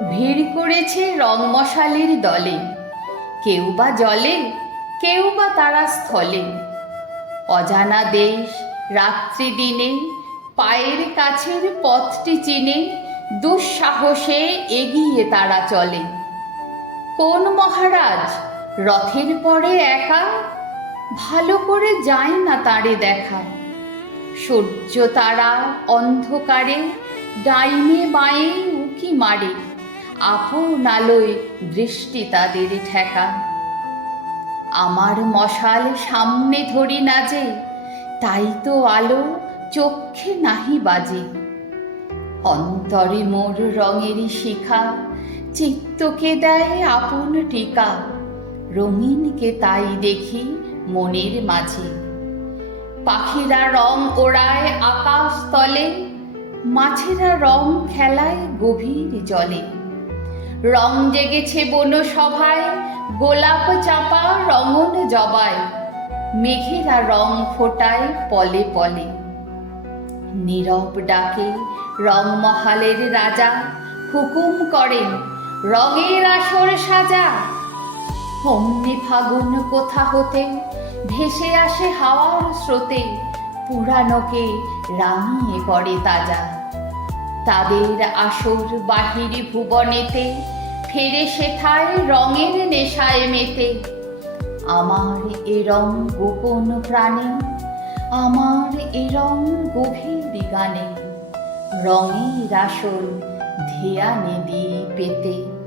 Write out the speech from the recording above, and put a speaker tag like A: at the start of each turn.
A: ভিড় করেছে রং মশালের দলে। কেউ বা জলে, কেউ বা তারা স্থলে। অজানা দেশ, রাত্রি দিনে, পায়ের কাছের পথটি চিনে, দুঃসাহসে এগিয়ে তারা চলে। কোন মহারাজ, রথের পরে একা? ভালো করে যায় না তারে দেখা। সূর্য তারা অন্ধকারে, ডাইনে বাঁয়ে উকি মারে। আপন আলোয় দৃষ্টি তাদের ঠেকা। আমার মশাল সামনে ধরি না যে, তাই তো আলো চক্ষে নাহি বাজে। অন্তরে মোর রঙেরই শিখা, চিত্তকে দেয় আপন টিকা। রঙিনকে তাই দেখি মনের মাঝে। পাখিরা রং ওড়ায় আকাশ তলে, মাছেরা রং খেলায় গভীর জলে। রং জেগেছে বন সভায়, গোলাপ চাপা রঙন জবায়, মেঘেরা রং ফোটায় পলে পলে। নীরব ডাকে রং মহালের রাজা, হুকুম করেন, রঙের আসর সাজা। অমনি ফাগুন কোথা হতে, ভেসে আসে হাওয়ার স্রোতে, পুরানোকে রাঙিয়ে করে তাজা। তাদের আসর বাহিরি ভুবনেতে, ফেরে সেথায় রঙের নেশায় মেতে। আমার এ রং গোপন প্রাণে, আমার এ রং গভীর গানে রঙের আসল ধিয়ানে দিয়ে পেতে।